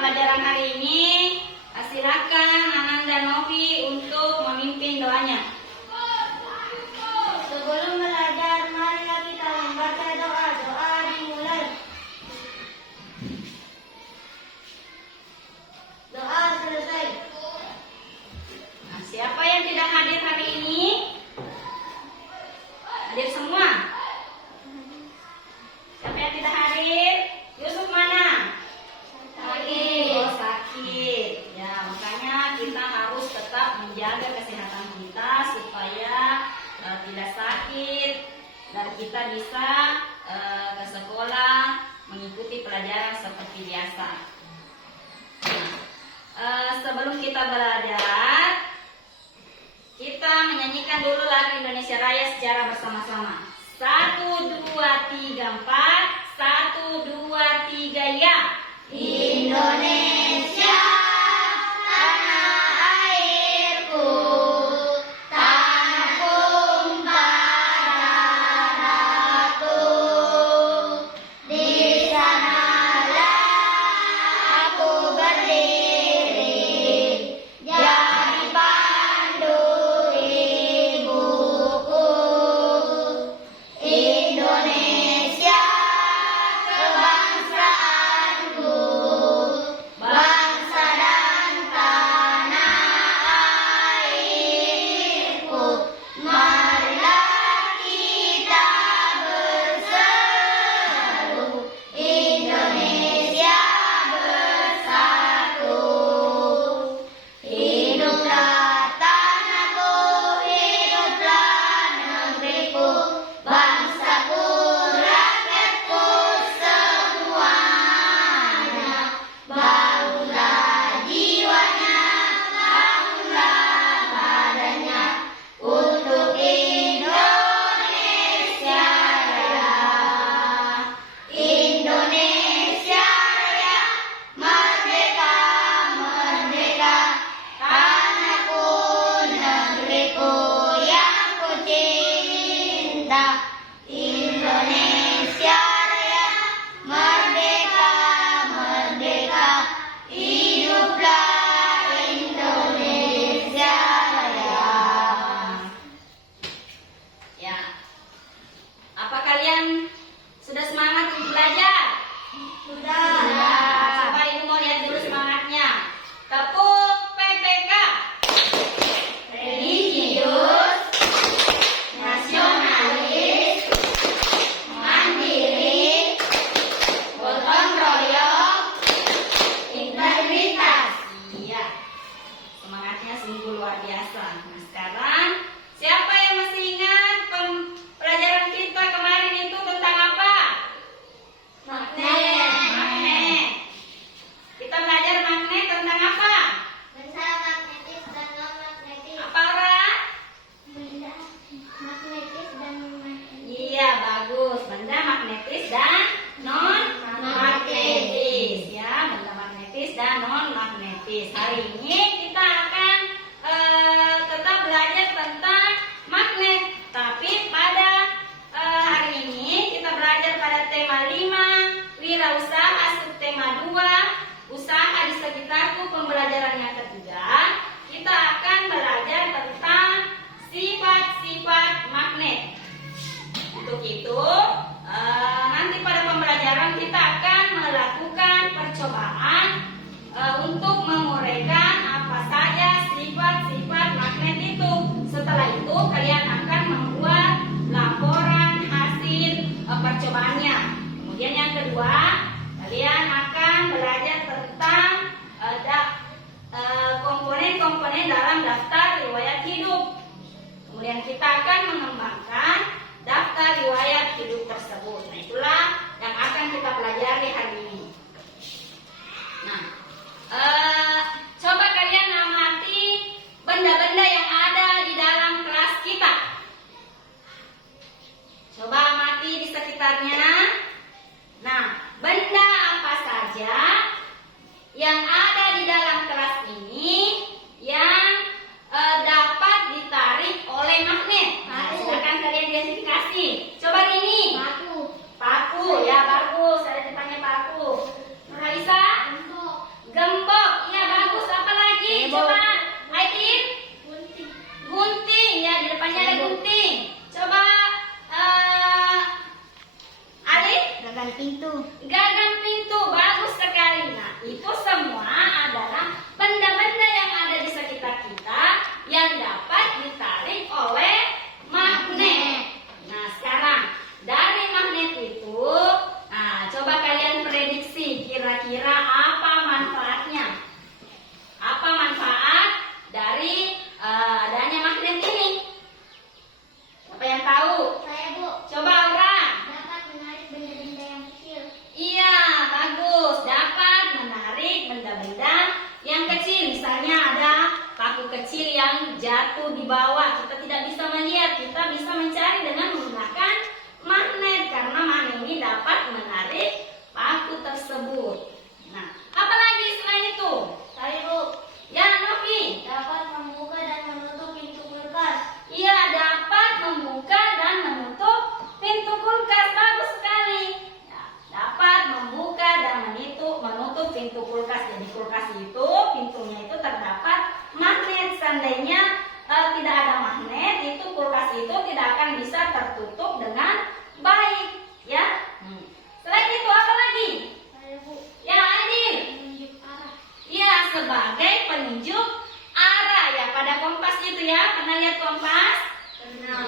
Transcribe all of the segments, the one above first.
pembelajaran hari ini. Silakan Ananda Novi untuk memimpin doanya. Sebelum belajar, marilah kita membaca doa. Doa dimulai. Doa selesai. Nah, siapa yang tidak hadir hari ini? Hadir semua? Siapa yang tidak hadir? Yusuf mana? Sakit. Oh, sakit. Ya, makanya kita harus tetap menjaga kesehatan kita supaya tidak sakit dan kita bisa ke sekolah mengikuti pelajaran seperti biasa. Sebelum kita belajar, kita menyanyikan dulu lagu Indonesia Raya secara bersama-sama. 1, 2, 3, 4. 1, 2, 3, ya. Indonesia, tanah airku, tanah darahku. Di sanalah aku berdiri, jadi pandu ibuku. Indonesia, kebangsaanku, bangsa dan tanah airku. Marilah kita berseru, Indonesia bersatu. Hiduplah tanahku, hiduplah negeriku, bangsaku, rakyatku semuanya. Bangunlah jiwanya, bangunlah badannya untuk Indonesia Raya. Indonesia Raya, merdeka, merdeka, tanahku, negeriku yang ku cinta. Indonesia Raya, merdeka, merdeka, hiduplah Indonesia Raya. Ya. Apa kalian sudah semangat untuk belajar? Sudah. Coba Ibu mau lihat dulu semangatnya. Tepuk PPK. Religius, nasionalis, mandiri, gotong royong, integritas. Iya. Semangatnya sungguh luar biasa. Nah, sekarang siapa yang masih ingat pelajaran kita kemarin itu tentang apa? Magnet. Magnet. Kita belajar magnet tentang apa? Benda magnetis dan non-magnetis. Apa, Ra? Benda magnetis dan non-magnetis. Iya, bagus. Benda magnetis dan non-magnetis. Ya, benda magnetis dan non-magnetis. Hari ini kita akan tetap belajar tentang magnet. Tapi pada hari ini kita belajar pada tema 5, wirausaha, subtema 2, usaha di sekitarku, pembelajaran yang ketiga. Kita akan belajar tentang sifat-sifat magnet. Untuk itu, nanti pada pembelajaran kita akan melakukan percobaan untuk menguraikan apa saja sifat-sifat magnet itu. Setelah itu, kalian akan membuat laporan hasil percobaannya. Kemudian yang kedua, kalian akan belajar tentang komponen-komponen dalam daftar riwayat hidup. Kemudian kita akan mengembangkan daftar riwayat hidup tersebut. Nah, itulah yang akan kita pelajari hari ini. Nah, coba kalian amati benda-benda yang ada di dalam kelas kita. Coba amati di sekitarnya. Nah, benda apa saja yang ada di dalam kelas ini yang dapat ditarik oleh magnet? Nah, silakan kalian identifikasi. Coba ini. Paku. Paku, ya bagus. Ada ditanya paku. Nurhaisa? jatuh di bawah. Kita tidak bisa melihat, kita bisa mencari dengan menggunakan magnet karena magnet ini dapat menarik paku tersebut. Nah, apalagi selain itu? Tadi Bu, Ya, Novi. dapat membuka dan menutup pintu kulkas. Ia dapat membuka dan menutup pintu kulkas. Bagus sekali. Ya, dapat membuka dan menutup pintu kulkas. Jadi kulkas itu pintunya itu terdapat magnet. Seandainya tidak ada magnet, itu kulkas itu tidak akan bisa tertutup dengan baik. Ya. Selain itu apa lagi? Tadi Bu, Ya, Adil. menunjuk arah. Ya, sebagai penunjuk arah ya pada kompas itu ya. Pernah lihat kompas?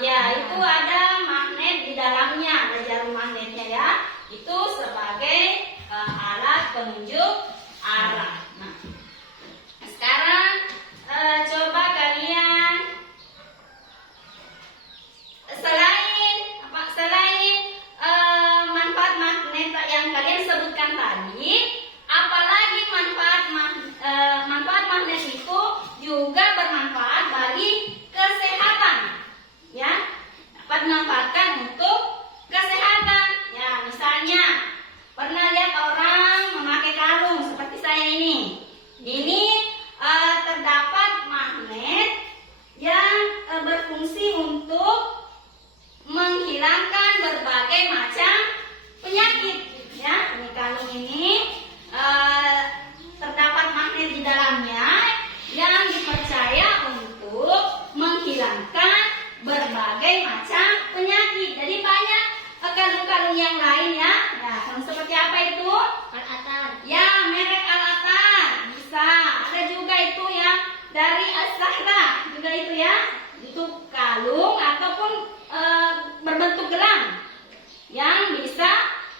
Ya, itu ada magnet di dalamnya, ada jarum magnetnya ya. Itu sebagai alat penunjuk arah. Nah, sekarang coba kalian selain manfaat magnet yang kalian sebutkan tadi, apalagi manfaat magnet itu juga bermanfaat bagi kesehatan, ya, dapat dimanfaatkan untuk kesehatan. Ya, misalnya pernah lihat orang memakai kalung seperti saya ini. Ini terdapat magnet yang berfungsi untuk menghilangkan berbagai macam penyakit. Ya, ini kalung ini terdapat magnet di dalamnya yang dipercaya untuk menghilangkan berbagai macam penyakit. Jadi banyak kalung-kalung yang lain ya. Ya, seperti apa itu? Al-Atar. Ya, merek Al-Atar bisa. Ada juga itu yang dari As-Sahra juga itu ya. Itu kalung ataupun berbentuk gelang yang bisa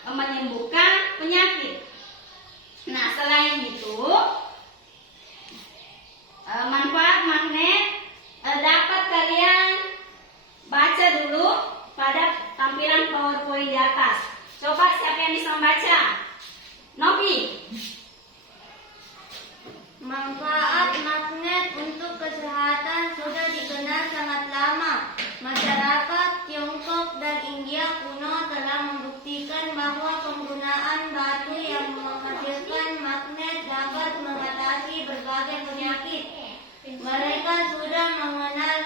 menyembuhkan penyakit. Nah, selain itu manfaat magnet dapat kalian baca dulu pada tampilan PowerPoint di atas. Coba siapa yang bisa membaca? Novi. Manfaat magnet untuk kesehatan sudah dikenal sangat lama. Masyarakat Tiongkok dan India kuno telah membuktikan bahwa penggunaan batu yang menghasilkan magnet dapat mengatasi berbagai penyakit. Mereka sudah mengenal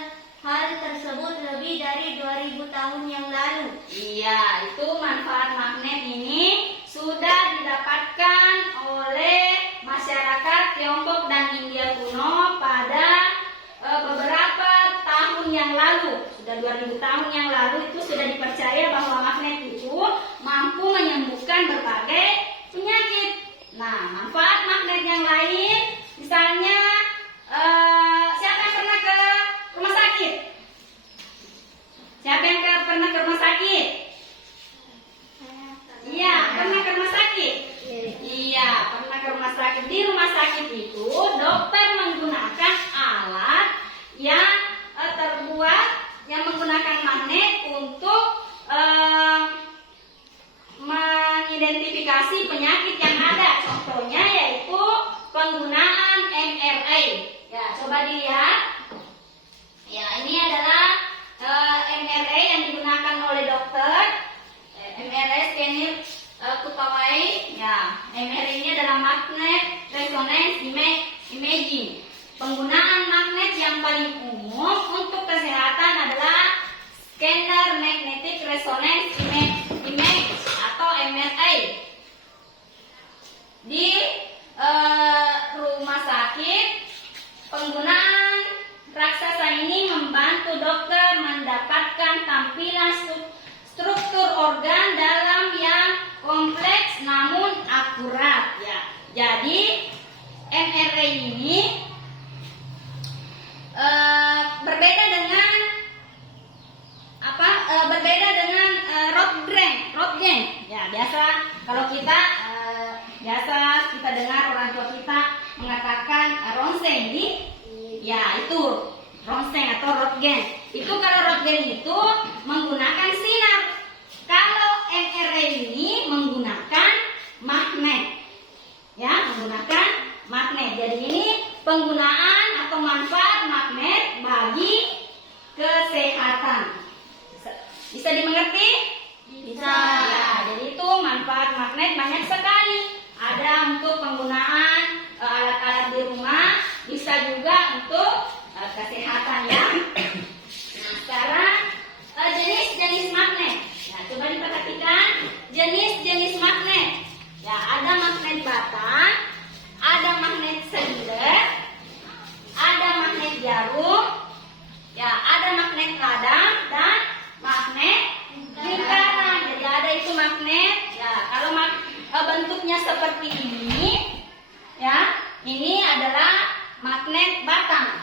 hal tersebut lebih dari 2000 tahun yang lalu. Iya, itu manfaat magnet ini sudah didapatkan oleh masyarakat Tiongkok dan India kuno pada beberapa tahun yang lalu. Sudah 2000 tahun yang lalu itu sudah dipercaya bahwa magnet itu mampu menyembuhkan berbagai penyakit. Nah, manfaat magnet yang lain misalnya siapa yang pernah ke rumah sakit? Siapa yang pernah ke rumah sakit? Iya, pernah ke rumah sakit? Iya, pernah ke rumah sakit. Di rumah sakit itu dokter menggunakan alat yang terbuat yang menggunakan magnet untuk mengidentifikasi penyakit yang ada. Contohnya yaitu penggunaan MRI. Ya, coba dilihat. Ya, ini adalah MRI yang digunakan oleh dokter. MRI scanner Kutawai. Ya, MRI ini adalah magnet resonance imaging. Penggunaan magnet yang paling umum untuk kesehatan adalah scanner magnetic resonance image atau MRI. Di rumah sakit, penggunaan raksasa ini membantu dokter mendapatkan tampilan struktur organ dalam yang kompleks namun akurat ya. Jadi MRI ini berbeda dengan Röntgen. Ya, biasa kalau kita dengar orang tua kita mengatakan ronsen ya itu ronsen atau Röntgen. Itu kalau Röntgen itu menggunakan sinar. Kalau MRI ini menggunakan magnet. Ya, menggunakan magnet. Jadi ini penggunaan atau atau manfaat magnet bagi kesehatan. Bisa dimengerti? Bisa. Ya, jadi itu manfaat magnet banyak sekali. Ada untuk penggunaan alat-alat di rumah, bisa juga untuk kesehatan ya. Nah, sekarang jenis-jenis magnet. Nah, coba diperhatikan jenis-jenis magnet. Ya, ada magnet bata, ada magnet silinder, ada magnet jarum, ya, ada magnet ladang dan magnet lingkaran. Jadi ada itu magnet. Ya, kalau bentuknya seperti ini, ya, ini adalah magnet batang.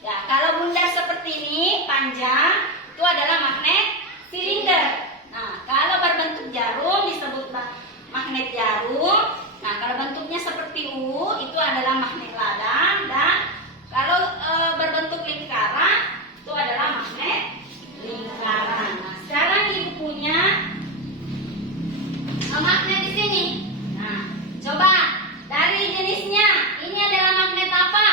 Ya, kalau bundar seperti ini panjang, itu adalah magnet silinder. Nah, kalau berbentuk jarum disebut magnet jarum. Nah, kalau bentuknya seperti U itu adalah magnet ladang, dan kalau berbentuk lingkaran itu adalah magnet lingkaran. Nah, sekarang ibu punya magnet di sini. Nah, coba dari jenisnya, ini adalah magnet apa?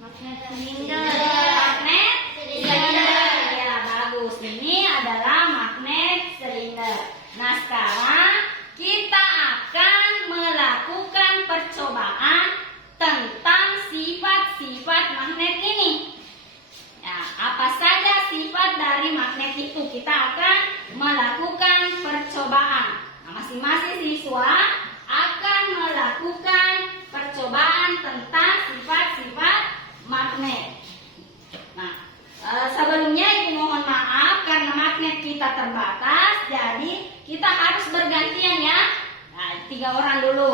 Magnet silinder. Magnet silinder. Ya, bagus. Ini adalah magnet silinder. Nah, sekarang kita akan melakukan percobaan tentang sifat-sifat magnet ini. Ya, apa saja sifat dari magnet itu? Kita akan melakukan percobaan. Nah, masing-masing siswa akan melakukan percobaan tentang sifat-sifat magnet. Nah, sebelumnya ibu mohon maaf karena magnet kita terbatas, jadi kita harus bergantian ya. Nah, 3 orang dulu.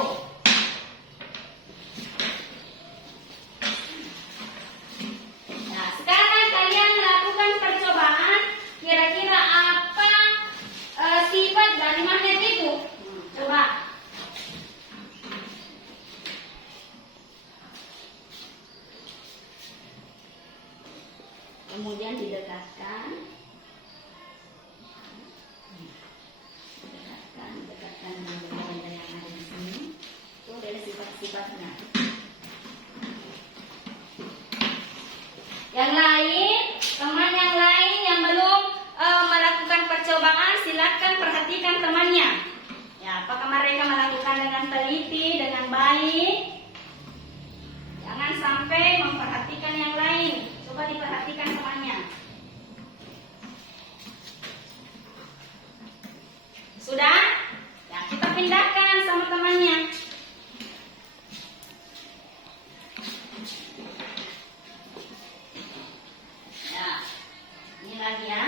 Nah, sekarang kalian lakukan percobaan. Kira-kira apa sifat dari magnet itu? Coba. Kemudian didekatkan dengan benda-benda yang ada di sini. Itu adalah sifat-sifatnya. Yang lain, teman yang lain yang belum melakukan percobaan, silakan perhatikan temannya. Ya, apakah mereka melakukan dengan teliti, dengan baik? Jangan sampai memperhatikan yang lain. Coba diperhatikan temannya. Sudah? Ya, kita pindahkan sama temannya. Ya, ini lagi ya.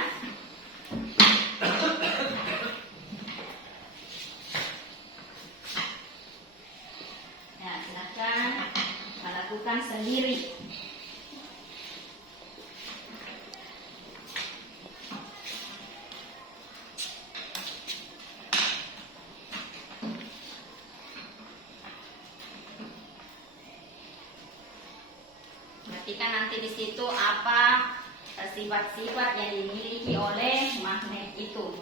Ya, silakan lakukan sendiri. Perhatikan nanti di situ apa sifat-sifat yang dimiliki oleh magnet itu.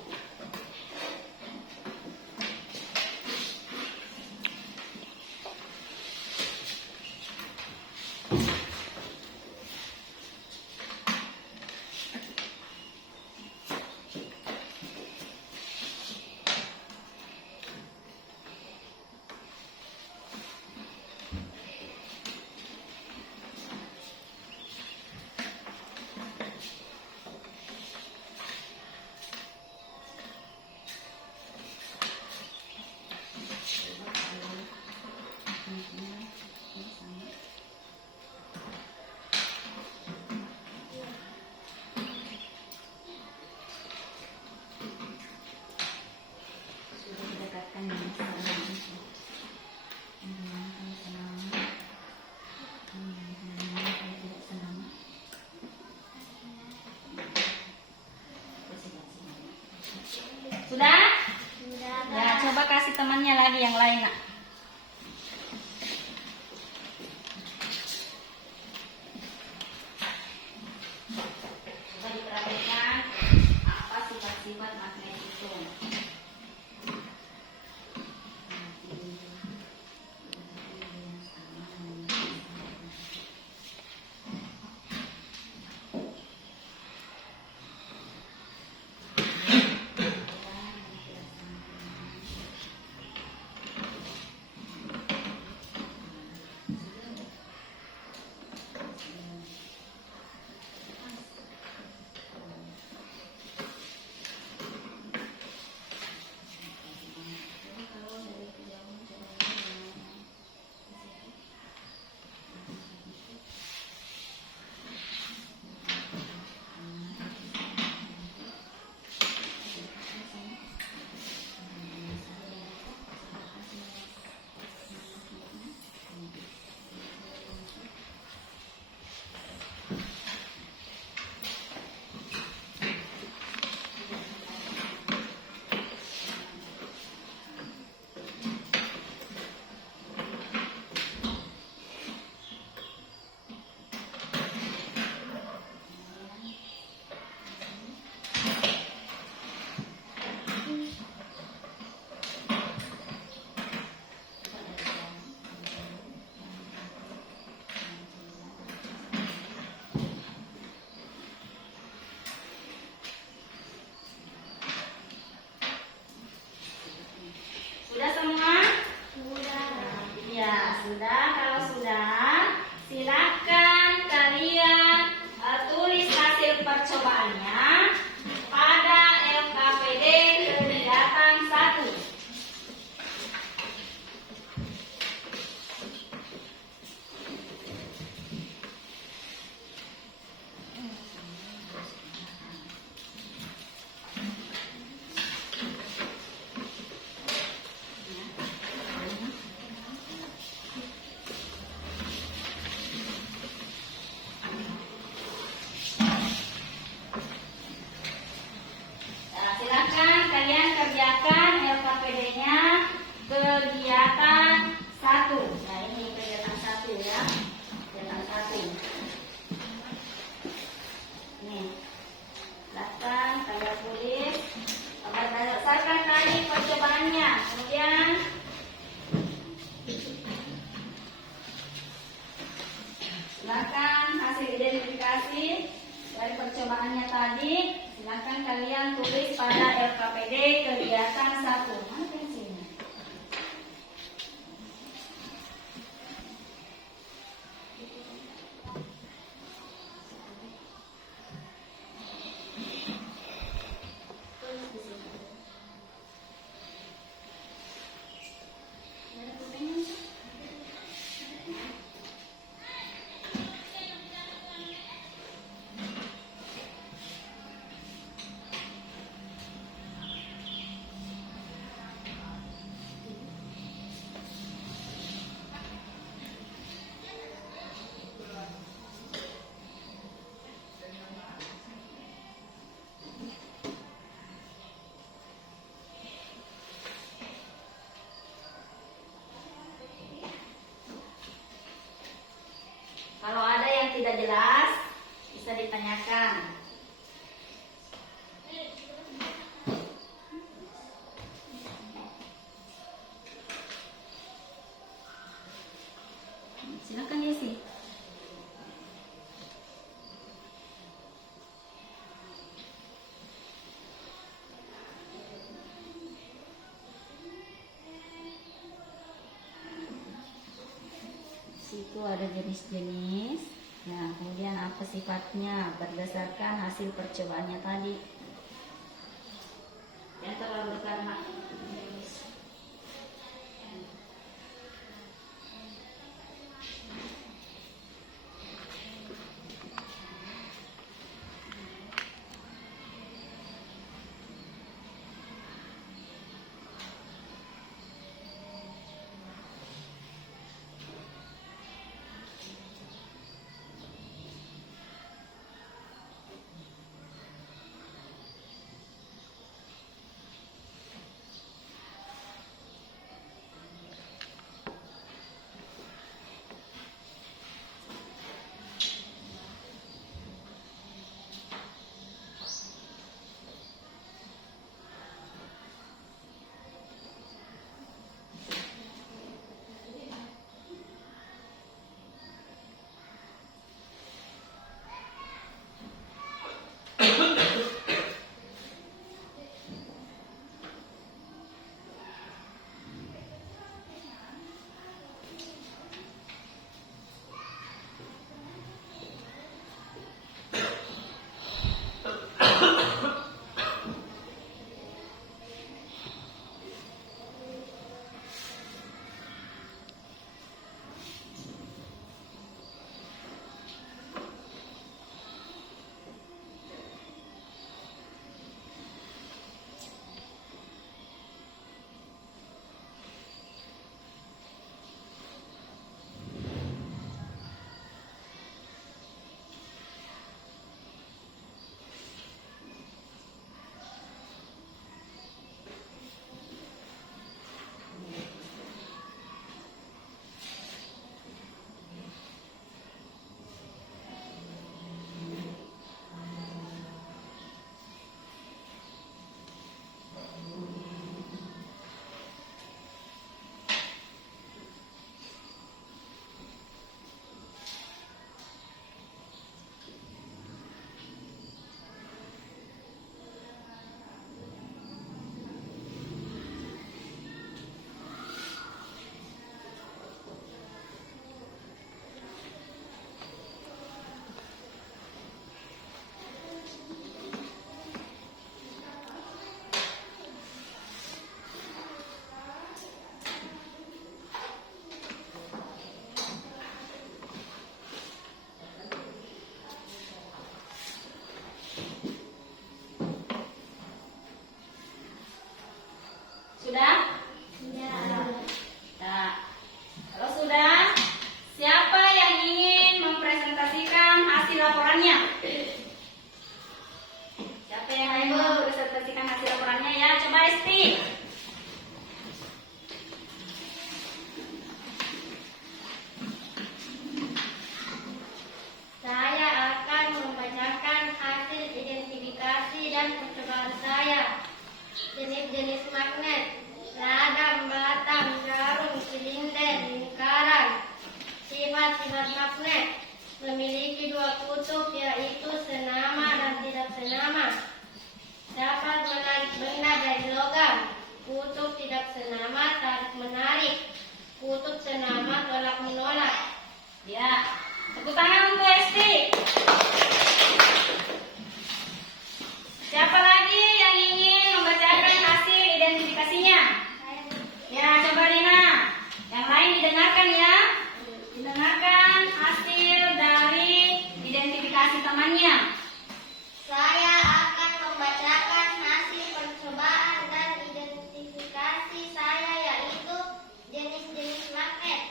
Sudah? Sudah. Ya, coba kasih temannya lagi yang lain, Nak. Coba diperhatikan apa sifat-sifat magnet itu. Sudah, kalau sudah, silakan kalian tulis hasil percobaannya pada LKPD kegiatan 1. Silakan kalian kerjakan LKPD-nya kegiatan 1. Nah, ini kegiatan 1 ya. Kegiatan 1. Nih. Silakan kalian tulis berdasarkan tadi percobaannya. Kemudian silakan hasil identifikasi dari percobaannya tadi. Silakan kalian tulis pada LKPD kegiatan 1. Mana pensilnya? Tulis di sini. Ada pulpennya? Kalau ada yang tidak jelas, bisa ditanyakan. Silakan isi. Situ ada jenis-jenis. Nah, kemudian apa sifatnya berdasarkan hasil percobaannya tadi. Yang terlalu dekat, Mak. laporannya. Siapa yang ayo presentasikan hasil laporannya ya? Coba Esti. Saya akan membacakan hasil identifikasi dan percobaan saya. Jenis-jenis magnet: radang, batang, jarum, silinder, lingkaran. Sifat-sifat magnet: memiliki dua kutub, yaitu senama dan tidak senama. Dapat menarik benda dari logam. Kutub tidak senama tarik menarik. Kutub senama tolak menolak. Ya, tepuk tangan untuk Esti. Siapa lagi yang ingin membacakan hasil identifikasinya? Ya, coba Rina. Yang lain didengarkan ya. Dengarkan hasil dari identifikasi temannya. Saya akan membacakan hasil percobaan dan identifikasi saya, yaitu jenis-jenis magnet: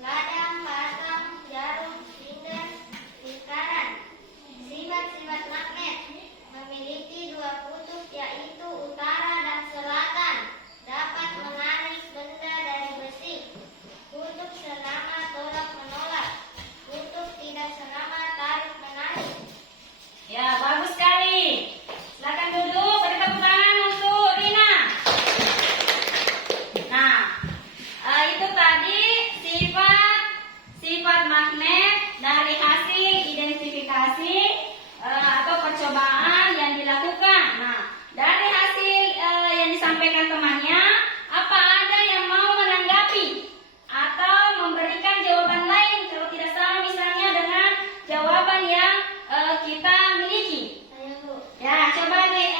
radang, batang, jarum, silinder, lingkaran. Sifat-sifat magnet: memiliki dua kutub, yaitu utara dan selatan. Dapat menarik benda dari besi. Kutub senama tolak menolak. Kutub tidak senama tarik menarik. Ya, bagus sekali. Silakan duduk. Beri tepuk tangan untuk Rina. Nah, itu tadi sifat magnet dari hasil identifikasi atau percobaan yang dilakukan. Nah, dari hasil yang disampaikan temannya, apa ada yang mau menanggapi atau memberikan jawaban lain kalau tidak sama misalnya dengan jawaban yang kita miliki? Saya, Bu. Ya, coba nih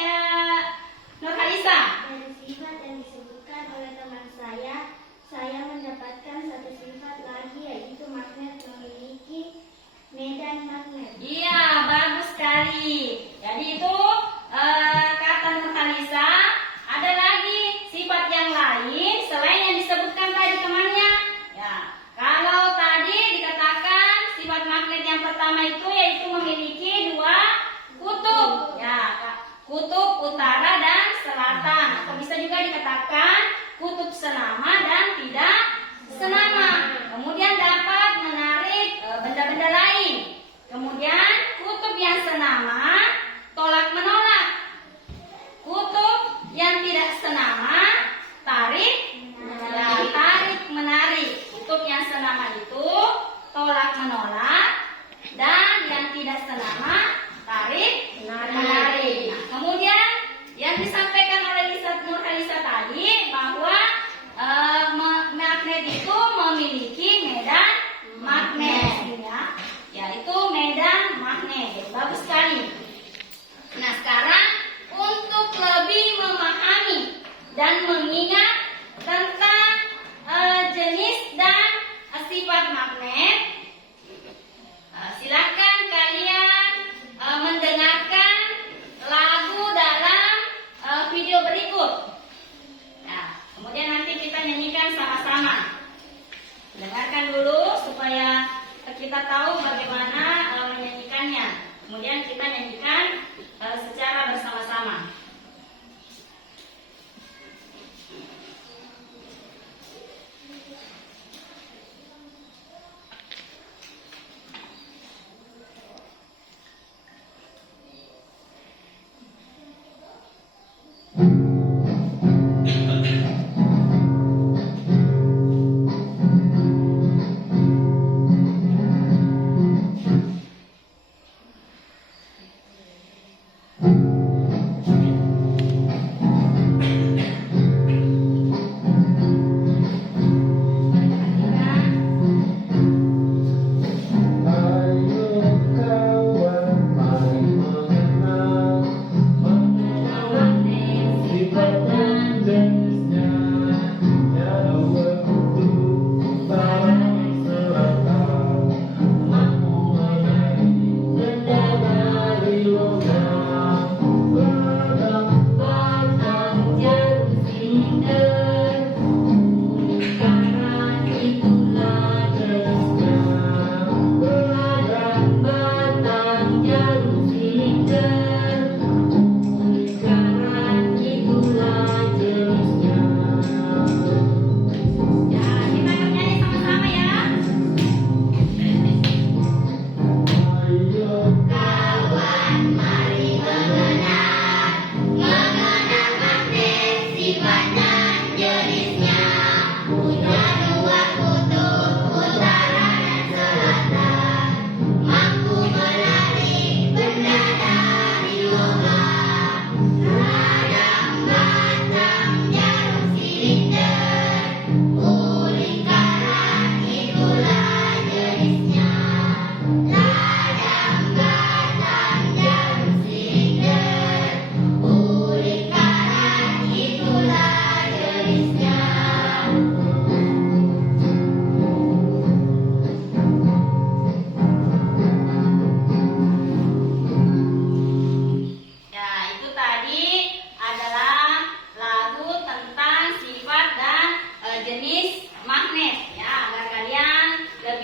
Nur Halisa. Dari sifat yang disebutkan oleh teman saya mendapatkan satu sifat lagi, yaitu magnet memiliki medan magnet. Iya, bagus sekali. Jadi itu kata Nur Halisa. Ada lagi sifat yang lain selain yang disebutkan tadi temannya. Ya, kalau tadi dikatakan sifat magnet yang pertama itu yaitu memiliki dua kutub. Ya, kutub utara dan selatan. Atau bisa juga dikatakan kutub senama dan tidak senama. Kemudian dapat menarik benda-benda lain. Kemudian kutub yang senama tolak menolak. Kutub yang tidak senama tarik menarik. Kutub yang senama itu tolak menolak, dan yang tidak senama tarik menarik. Nah, kemudian yang disampaikan oleh Nur Halisa tadi bahwa magnet itu memiliki medan magnet, ya, yaitu medan magnet. Bagus sekali. Nah, sekarang untuk lebih memahami dan mengingat tentang jenis dan sifat magnet, silakan kalian mendengarkan lagu dalam video berikut. Nah, kemudian nanti kita nyanyikan sama-sama. Dengarkan dulu supaya kita tahu bagaimana menyanyikannya. Kemudian kita nyanyikan secara bersama-sama.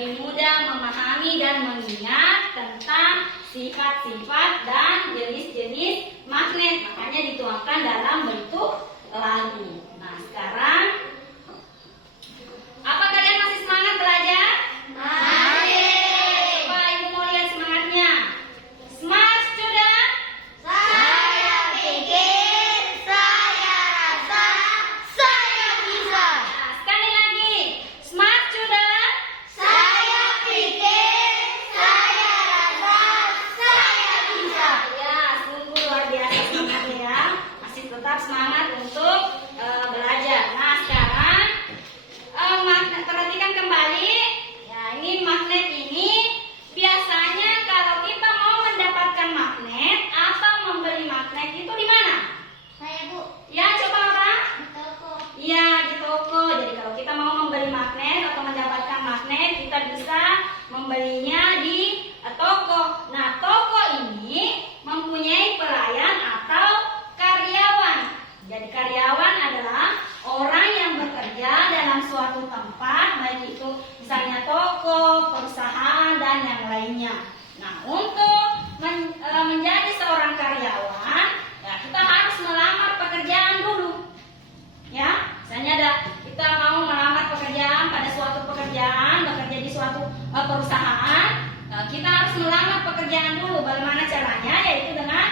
lebih mudah memahami dan mengingat tentang sifat-sifat dan jenis-jenis magnet. Makanya dituangkan dalam bentuk lagu. Nah, sekarang apa kalian masih semangat belajar? Masih. Coba Ibu mau lihat semangatnya. Smart student. Saya pikir, saya rasa, saya bisa. Nah, sekali lagi. Smart student. Saya pikir, saya rasa, saya bisa. Ya, sungguh luar biasa semangatnya ya. Masih tetap semangat untuk belajar. Nah, sekarang magnet, perhatikan kembali. Ya, ini magnet ini biasanya kalau kita mau mendapatkan magnet atau membeli magnet itu di mana? Saya Bu, Ya, coba apa? di toko. Iya, di toko. Jadi kalau kita mau membeli magnet atau mendapatkan magnet, kita bisa membelinya di toko. Nah, toko ini mempunyai pelayan atau karyawan. Jadi karyawan adalah orang yang bekerja dalam suatu tempat, baik itu misalnya toko, perusahaan, dan yang lainnya. Nah, untuk menjadi seorang karyawan, ya kita harus melamar pekerjaan dulu. Ya, misalnya kita mau melamar pekerjaan pada suatu pekerjaan, bekerja di suatu perusahaan, kita harus melamar pekerjaan dulu. Bagaimana caranya? Yaitu dengan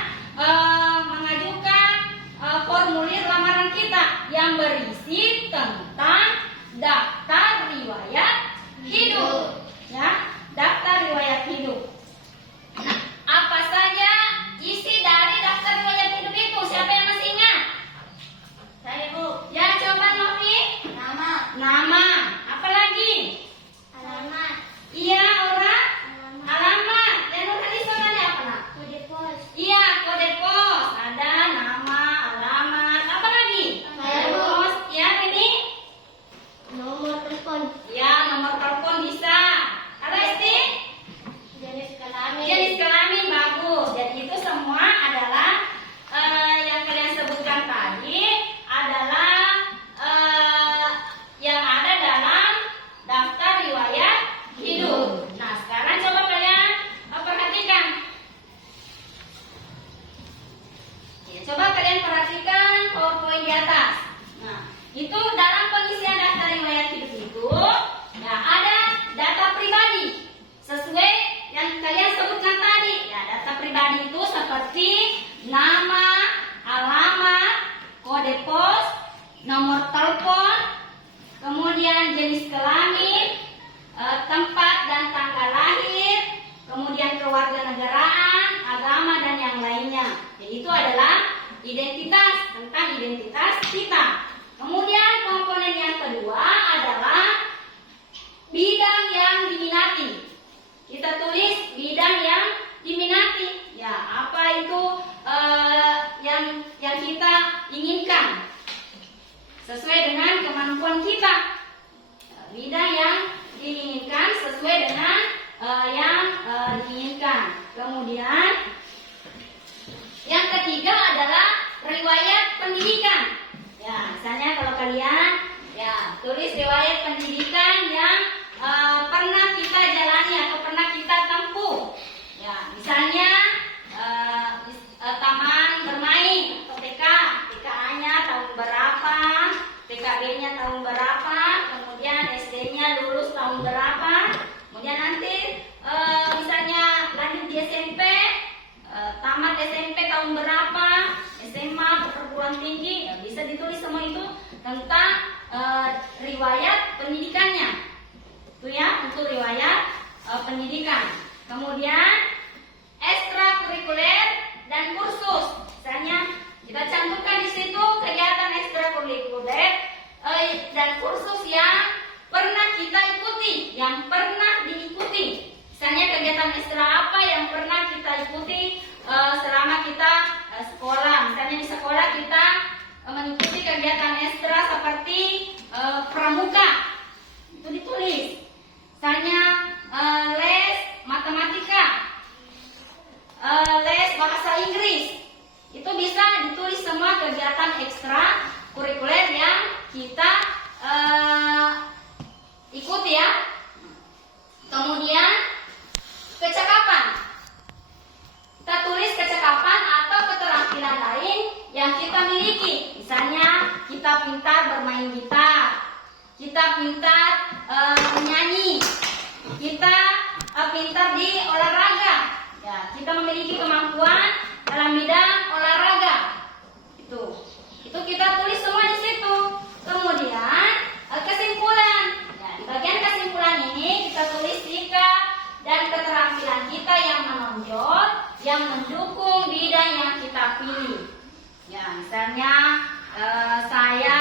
mengajukan formulir lamaran kita yang berisi tentang daftar riwayat hidup. Ya, daftar riwayat hidup. Nah, apa saja isi dari daftar riwayat hidup itu? Siapa yang masih ingat? Saya Bu, Ya, coba Novi. nama, Nama, apa lagi? alamat, Iya, orang. alamat, Alamat. Dan tadi soalnya apa nak? kode pos. Iya, kode pos. Ada nama, alamat. Apa lagi? Saya, Kode Bu. pos. Ya, ini. Nomor telepon, Ya, nomor telepon bisa. Apa Esti? jenis kelamin, Jenis kelamin bagus. Jadi itu semua adalah yang kalian sebutkan tadi adalah yang ada dalam daftar riwayat hidup. Nah, sekarang coba kalian perhatikan. Ya, coba kalian perhatikan PowerPoint di atas. Nah, itu dalam pengisian daftar riwayat hidup itu ya ada data pribadi sesuai yang kalian sebutkan tadi. Ya, data pribadi itu seperti nama, alamat, kode pos, nomor telepon, kemudian jenis kelamin, tempat dan tanggal lahir, kemudian kewarganegaraan, agama, dan yang lainnya. Jadi itu adalah identitas, tentang identitas kita. Kemudian komponen yang kedua adalah bidang yang diminati. Kita tulis bidang yang diminati. Ya, apa itu yang kita inginkan sesuai dengan kemampuan kita. Bidang yang diinginkan sesuai dengan yang diinginkan. Kemudian yang ketiga adalah riwayat pendidikan. Ya, misalnya kalau kalian ya tulis riwayat pendidikan yang pernah kita jalani atau pernah kita tempuh. Ya, misalnya taman bermain atau TK, TKA-nya tahun berapa, TKB-nya tahun berapa, kemudian SD-nya lulus tahun berapa, kemudian nanti misalnya lanjut di SMP, tamat SMP tahun berapa, SMA atau perguruan tinggi, ya bisa ditulis semua itu tentang riwayat pendidikannya. Itu ya untuk riwayat pendidikan. Kemudian ekstrakurikuler dan kursus. Misalnya kita cantumkan di situ kegiatan ekstrakurikuler dan kursus yang pernah kita ikuti, yang pernah diikuti. Misalnya kegiatan ekstra apa yang pernah kita ikuti selama kita sekolah. Misalnya di sekolah kita mengikuti kegiatan ekstra seperti pramuka. Itu ditulis. Misalnya les matematika, les bahasa Inggris. Itu bisa ditulis semua kegiatan ekstra kurikuler yang kita ikuti ya. memiliki kemampuan dalam bidang olahraga. Itu kita tulis semua di situ. Kemudian kesimpulan. Ya, di bagian kesimpulan ini kita tulis sikap dan keterampilan kita yang menonjol yang mendukung bidang yang kita pilih. Ya, misalnya saya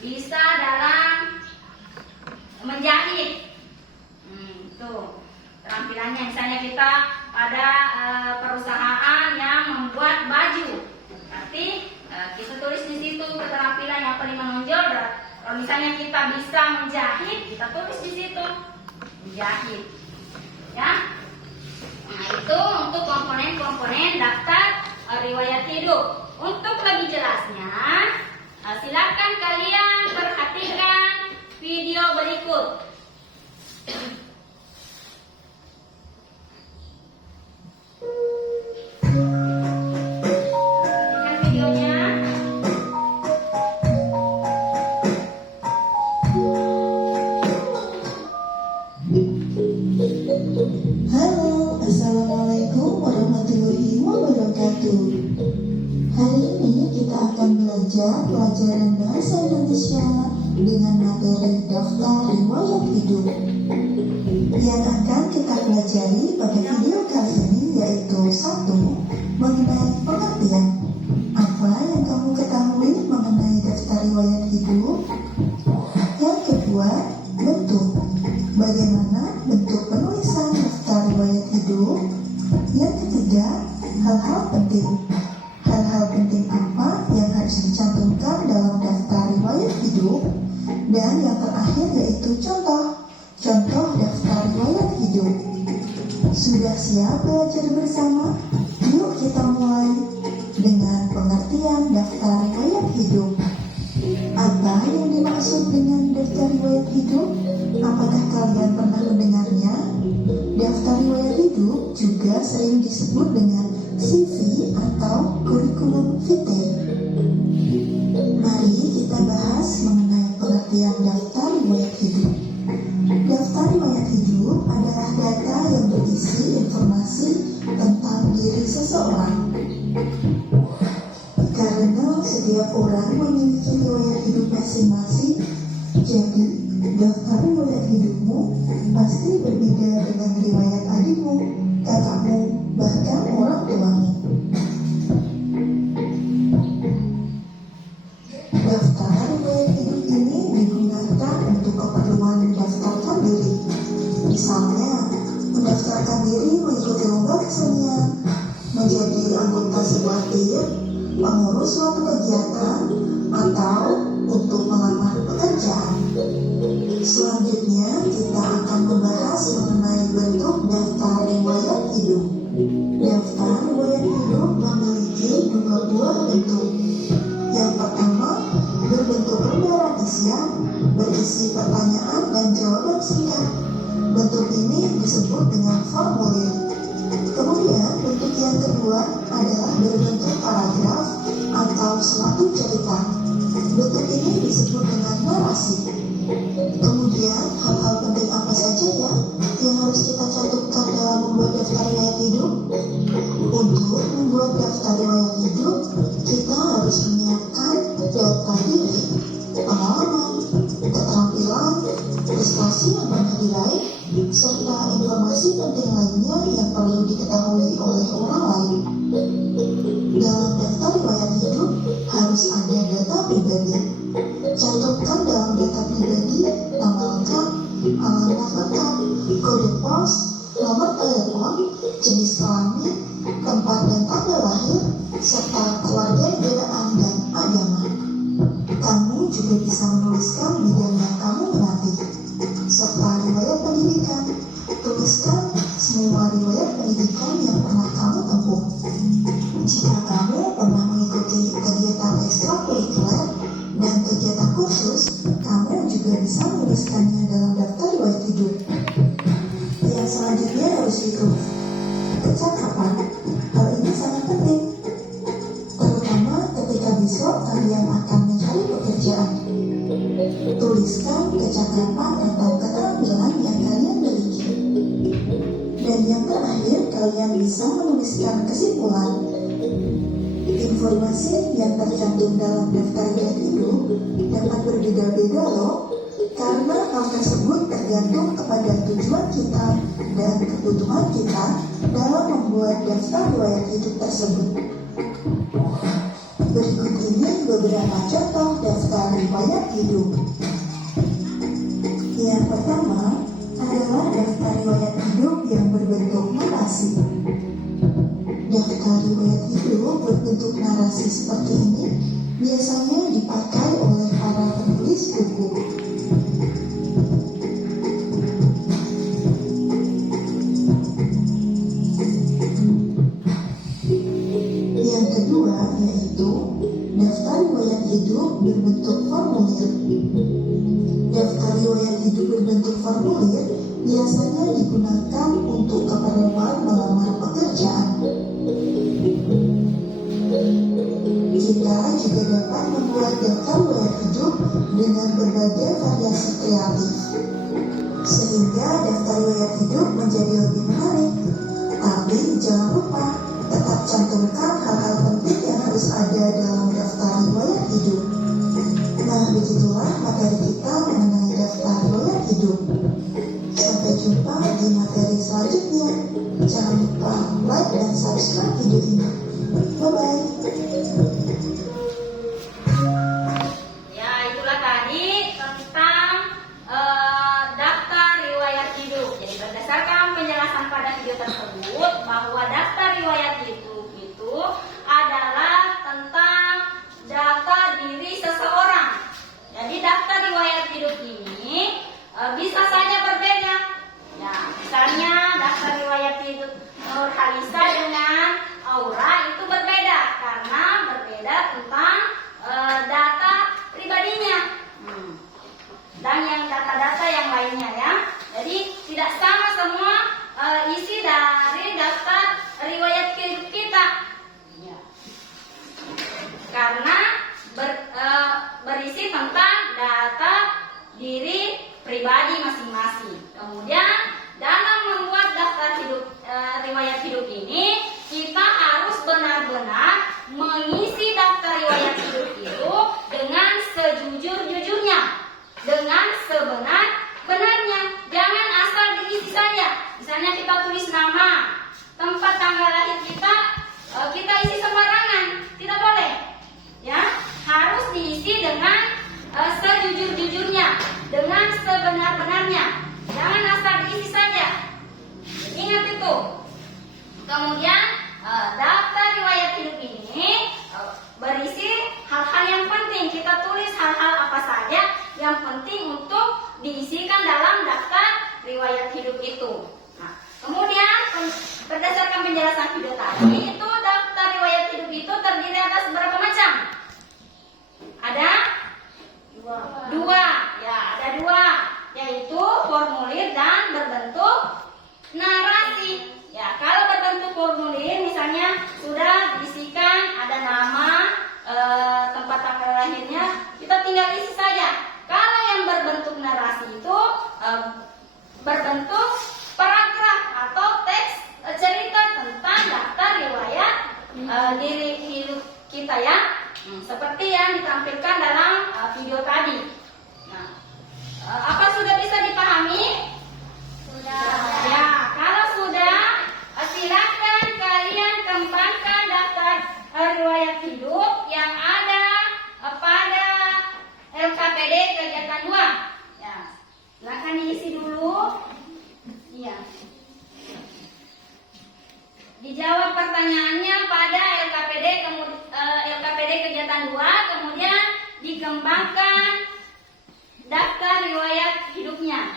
bisa dalam menjahit. Tuh keterampilannya, misalnya kita pada perusahaan yang membuat baju, berarti kita tulis di situ keterampilan yang paling menonjol. Kalau misalnya kita bisa menjahit, kita tulis di situ menjahit, ya. Nah, itu untuk komponen-komponen daftar riwayat hidup. Untuk lebih jelasnya, silakan kalian perhatikan video berikut. Perhatikan videonya. Halo, Assalamualaikum warahmatullahi wabarakatuh. Hari ini kita akan belajar pelajaran bahasa Indonesia dengan materi daftar riwayat hidup. Yang akan kita pelajari pada video kali ini yaitu 1. Mengenai pengertian. Apa yang kamu ketahui mengenai daftar riwayat hidup? Yang kedua, bentuk. Bagaimana bentuk penulisan daftar riwayat hidup? Yang ketiga, hal-hal penting. Hal-hal penting apa yang harus dicantumkan dalam daftar riwayat hidup? Dan yang terakhir yaitu contoh daftar riwayat hidup. Sudah siap belajar bersama? Yuk kita mulai dengan pengertian daftar riwayat hidup. Apa yang dimaksud dengan daftar riwayat hidup? Apakah kalian pernah mendengarnya? Daftar riwayat hidup juga sering disebut dengan CV atau kurikulum vitae. Mari kita bahas mengenai pengertian daftar riwayat hidup. Daftar riwayat hidup adalah data yang berisi informasi tentang diri seseorang. Karena setiap orang memiliki riwayat hidup masing-masing, jadi daftar riwayat hidupmu pasti berbeda dengan riwayat adikmu, kakakmu, bahkan orang tuamu. Daftar riwayat hidup ini digunakan untuk keperluan mendaftarkan diri. Misalnya, mendaftarkan diri mengikuti lomba kesenian, menjadi anggota sebuah tim, pengurus suatu kegiatan, atau untuk melamar pekerjaan. Selanjutnya, kita akan membahas mengenai bentuk daftar riwayat hidup. Daftar riwayat hidup memiliki 2 buah bentuk. Yang pertama, berbentuk lembaran isian, berisi pertanyaan dan jawaban singkat. Bentuk ini disebut dengan formulir. Kemudian, bentuk yang kedua adalah berbentuk paragraf atau suatu cerita. Bentuk ini disebut dengan narasi. Kemudian, hal-hal penting apa saja ya yang harus kita cantumkan dalam membuat daftar riwayat hidup? Untuk membuat daftar riwayat hidup, kita harus menyiapkan data diri, pengalaman, keterampilan, prestasi yang pernah diraih, serta informasi penting lainnya yang perlu diketahui oleh orang lain. Dalam daftar riwayat hidup harus ada data pribadi. Cantumkan dalam data pribadi nama lengkap, alamat lengkap, kode pos, nomor telepon, jenis kelamin, tempat dan tanggal lahir, serta keluarga negaraan dan agama. Kamu juga bisa menuliskan bidang yang kamu minati, serta riwayat pendidikan. Tuliskan semua riwayat pendidikan yang pernah kamu tempuh. Jika kamu pernah mengikuti kegiatan ekstrakurikuler dan kegiatan kursus, kamu juga bisa menuliskannya dalam daftar riwayat hidup. Yang selanjutnya harus ditulis kecakapan. Hal ini sangat penting, terutama ketika besok kalian akan mencari pekerjaan. Tuliskan kecakapan atau keterampilan yang kalian miliki. Dan yang terakhir, kalian bisa menuliskan kesimpulan. Informasi yang tercantum dalam daftar riwayat hidup dapat berbeda-beda loh, karena hal tersebut tergantung kepada tujuan kita dan kebutuhan kita dalam membuat daftar riwayat hidup tersebut. Berikut ini beberapa contoh daftar riwayat hidup. Yang pertama adalah daftar riwayat hidup yang berbentuk narasi. Daftar riwayat hidup berbentuk narasi seperti ini biasanya dipakai oleh para penulis buku. Yang kedua yaitu daftar riwayat hidup berbentuk formulir. Daftar riwayat hidup berbentuk formulir biasanya digunakan untuk keperluan melamar pekerjaan. Kita juga dapat membuat daftar riwayat hidup dengan berbagai variasi kreatif, sehingga daftar riwayat hidup menjadi lebih menarik. Tapi jangan lupa tetap cantumkan hal-hal penting yang harus ada dalam daftar riwayat hidup. Nah, begitulah materi kita mengenai daftar riwayat hidup. Sampai jumpa di materi selanjutnya. Jangan lupa like dan subscribe video ini. Bye-bye. Ya, itulah tadi tentang daftar riwayat hidup. Jadi berdasarkan penjelasan pada video tersebut bahwa daftar riwayat hidup itu adalah tentang data diri seseorang. Jadi daftar riwayat hidup ini bisa saja berbeda. Ya, misalnya daftar riwayat hidup Nur Halisa dengan Aura itu berbeda karena berbeda tentang data pribadinya dan yang data-data yang lainnya ya. Jadi tidak sama semua isi dari daftar riwayat hidup kita. Ya. Karena berisi tentang data diri pribadi masing-masing. Kemudian dalam membuat daftar riwayat hidup ini kita harus benar-benar mengisi daftar riwayat hidup itu dengan sejujur-jujurnya, dengan sebenar-benarnya. Jangan asal diisi saja. Misalnya kita tulis nama, tempat tanggal lahir kita isi sembarangan, tidak boleh. Ya, harus diisi dengan sejujur-jujurnya, dengan sebenar-benarnya. Jangan asal diisi saja. Ingat itu. Kemudian daftar riwayat hidup ini berisi hal-hal yang penting. Kita tulis hal-hal apa saja yang penting untuk diisikan dalam daftar riwayat hidup itu. Nah, kemudian berdasarkan penjelasan video tadi, itu daftar riwayat hidup itu terdiri atas berapa macam? Ada dua. Ya, ada dua, yaitu formulir dan berbentuk narasi. Ya, kalau berbentuk formulir misalnya sudah diisikan ada nama, tempat tanggal lahirnya, kita tinggal isi saja. Kalau yang berbentuk narasi itu berbentuk paragraf atau teks cerita tentang daftar riwayat diri hidup kita ya. Seperti yang ditampilkan dalam video tadi. Nah, apa sudah bisa dipahami? Sudah. Ya, kalau sudah, silakan kalian kembangkan daftar riwayat hidup yang ada pada LKPD kegiatan 2. Ya, silakan diisi dulu. Iya. Dijawab pertanyaannya pada LKPD kegiatan 2, kemudian dikembangkan daftar riwayat hidupnya.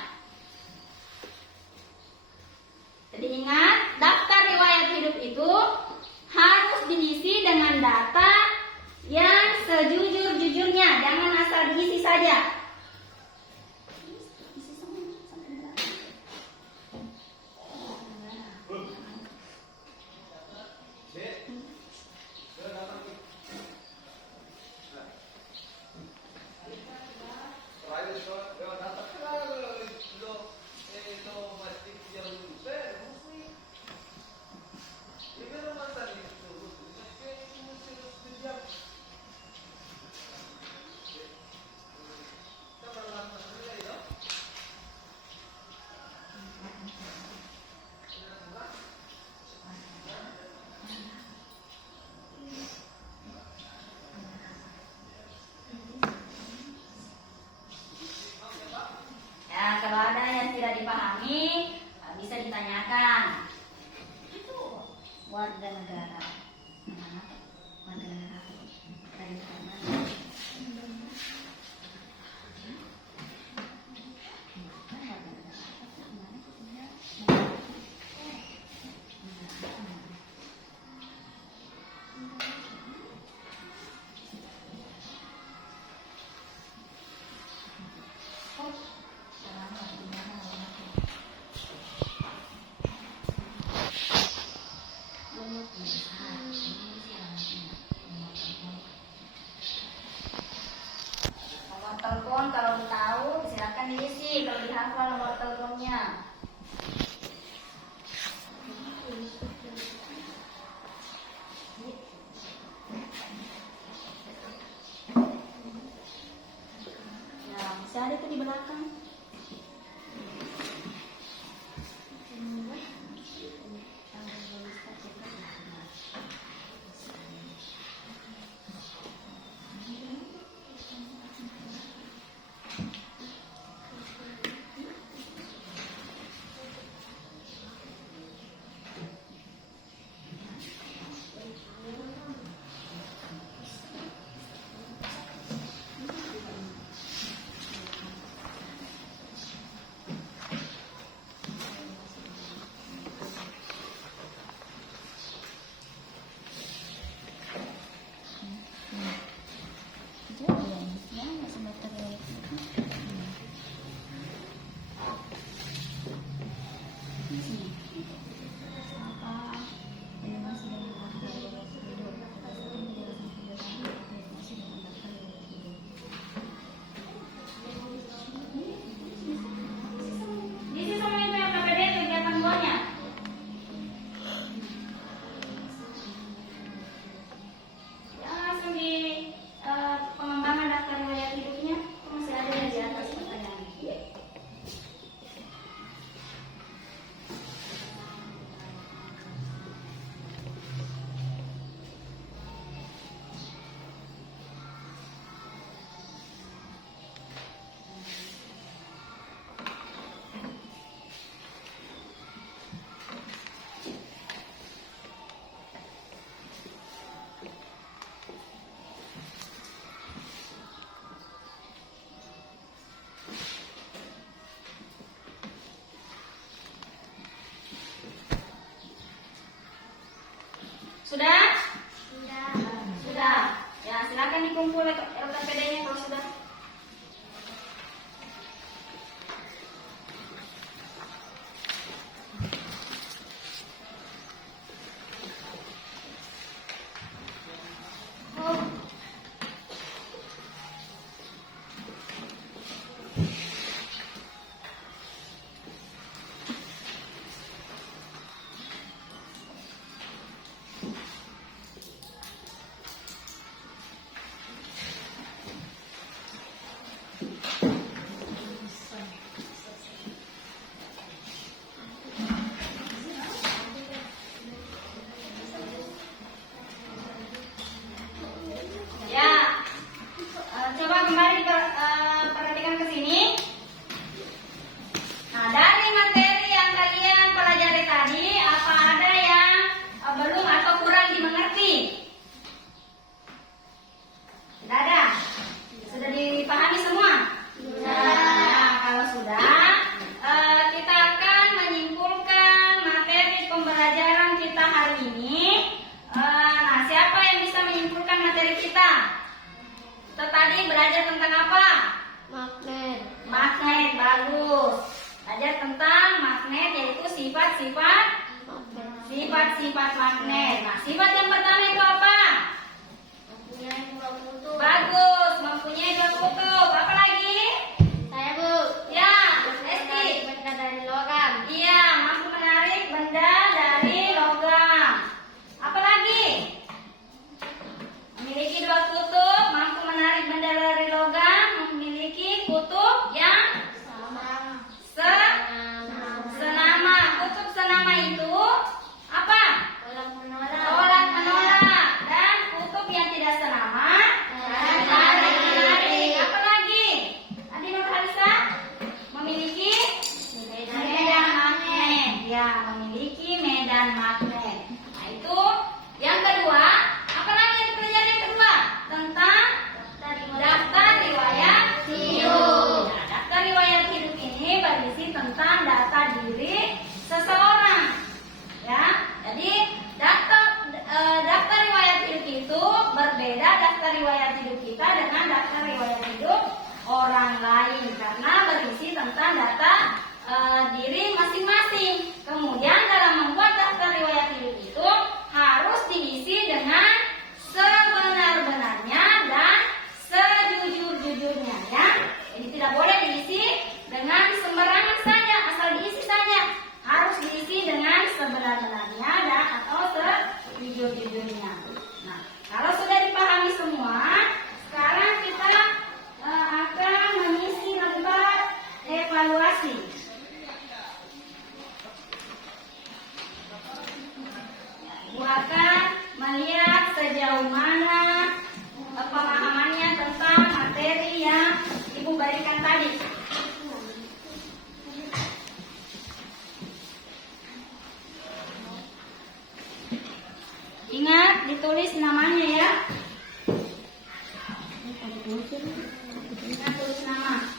Jadi ingat, daftar riwayat hidup itu harus diisi dengan data yang sejujur-jujurnya, jangan asal diisi saja. dipahami, bisa ditanyakan. Warga negara. Warga negara. Dari mana? Nomor telepon kalau tahu silakan diisi, kalau dihafal nomor teleponnya. Ya, masih ada tuh di belakang. Diisi semua itu yang PPD kegiatan duanya. Ya, langsung di pengembangan daftar riwayat hidupnya itu masih ada yang di atas pertanyaan. Sudah? Sudah. Sudah. Ya, silakan dikumpul LKPD-nya kalau sudah. Ya, coba kembali perhatikan ke sini. Nah, dari materi yang kalian pelajari tadi, apa ada yang belum atau kurang dimengerti? Tidak ada? Sudah dipahami semua? Nah, kalau sudah, kita akan menyimpulkan materi pembelajaran kita hari ini. Nah, siapa yang bisa menyimpulkan materi kita? Kita tadi belajar tentang apa? Magnet. Magnet, bagus. Belajar tentang magnet, yaitu sifat-sifat magnet. Nah, sifat yang pertama itu apa? Mempunyai dua kutub. Bagus, mempunyai dua kutub. Apa lagi? Saya Bu. Ya, Menarik Esti. benda dari logam. Iya, mampu menarik benda dari logam. Apa lagi? Memiliki dua kutub, mampu menarik benda dari logam, memiliki kutub yang Sama. senama. Kutub senama itu apa? Tolak menolak. Tolak menolak. Dan kutub yang tidak senama, tarik menarik. Apa lagi? Ya, memiliki medan magnet. Nah, itu yang kedua. Apa lagi yang dipelajari yang kedua? Tentang daftar riwayat hidup. Nah, daftar riwayat hidup ini berisi tentang data diri seseorang. Ya, jadi daftar riwayat hidup itu berbeda daftar riwayat hidup kita dengan daftar riwayat hidup orang lain karena berisi tentang data diri masing-masing. Kemudian dalam membuat daftar riwayat hidup itu harus diisi dengan sebenar-benarnya dan sejujur-jujurnya, ya. Jadi tidak boleh diisi dengan sembarangan saja, asal diisi saja. Harus diisi dengan sebenar-benarnya dan atau sejujur-jujurnya. Nah, kalau sudah dipahami semua, sekarang kita akan mengisi lembar evaluasi. Ibu akan melihat sejauh mana pemahamannya tentang materi yang Ibu berikan tadi. Ingat ditulis namanya ya. Ingat tulis nama.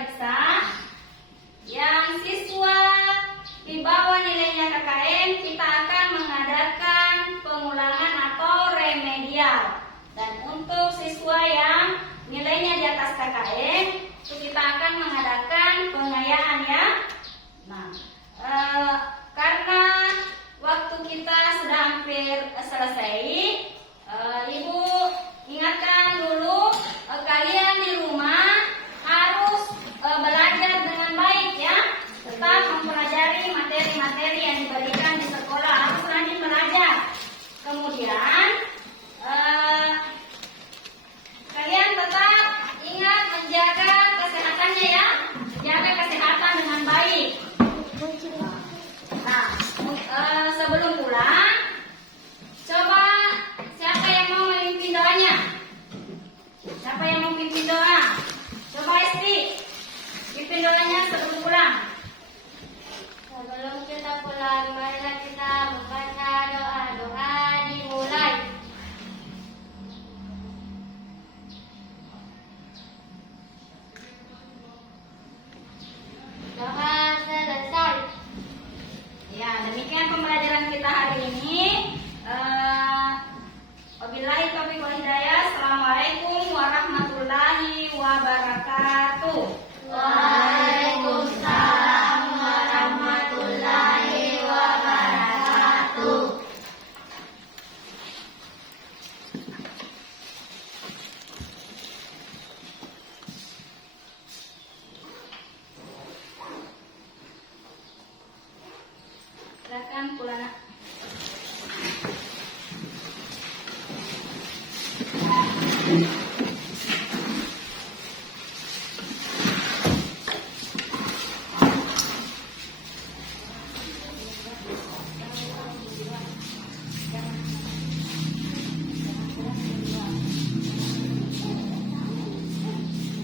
periksa. Yang siswa di bawah nilainya KKM, kita akan mengadakan pengulangan atau remedial. Dan untuk siswa yang nilainya di atas KKM, itu kita akan mengadakan pengayaan ya. Nah, karena waktu kita sudah hampir selesai, Ibu ingatkan dulu kalian di rumah harus belajar dengan baik ya. Tetap mempelajari materi-materi yang diberikan di sekolah, harus rajin belajar. Kemudian kalian tetap ingat menjaga kesehatannya ya, jaga kesehatan dengan baik. Nah, sebelum pulang, coba siapa yang mau memimpin doanya? Siapa yang mau memimpin doa?